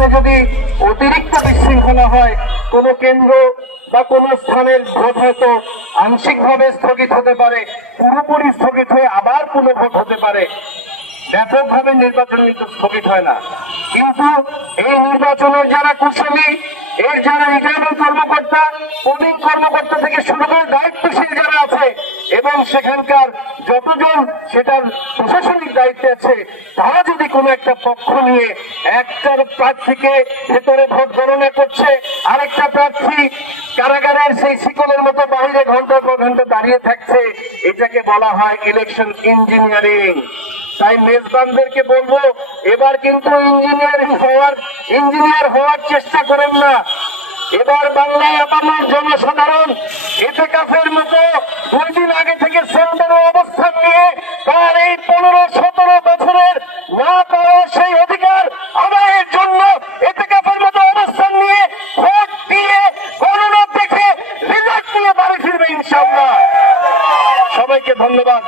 নির্বাচনে যদি অতিরিক্ত বিশৃঙ্খলা হয়, কোন কেন্দ্র বা কোন স্থানের ভোট হয়তো আংশিকভাবে স্থগিত হতে পারে, পুরোপুরি স্থগিত হয়ে আবার পুনঃভোট হতে পারে। ব্যাপকভাবে নির্বাচন কিন্তু স্থগিত হয় না। কিন্তু এই নির্বাচনের যারা কুশলী, এর যারা রিটার্নিং কর্মকর্তা, পোলিং কর্মকর্তা থেকে শুরু করে দায়িত্বশীল যারা আছে এবং সেখানকার যতজন সেটার প্রশাসনিক দায়িত্বে আছে, তারা যদি কোনো একটা পক্ষ নিয়ে একটার প্রার্থীকে ভেতরে ভোট গণনা করছে, আরেকটা প্রার্থী কারাগারের সেই শিকলের মতো বাইরে ঘন্টার পর ঘন্টা দাঁড়িয়ে থাকছে, এটাকে বলা হয় ইলেকশন ইঞ্জিনিয়ারিং। তাই মেজবানদেরকে বলবো, এবার কিন্তু ইঞ্জিনিয়ার হওয়ার চেষ্টা করেন না। এবার বাংলায় আপামর জনসাধারণ এতেকাফের মতো 2 দিন আগে থেকে সেন্টারে অবস্থান নিয়ে তার এই 15-17 বছরের না পাওয়া সেই অধিকার আদায়ের জন্য এতেকাফের মতো অবস্থান নিয়ে ভোট দিয়ে গণনা দেখে রেজাল্ট নিয়ে বাড়ি ফিরবে ইনশাআল্লাহ। সবাইকে ধন্যবাদ।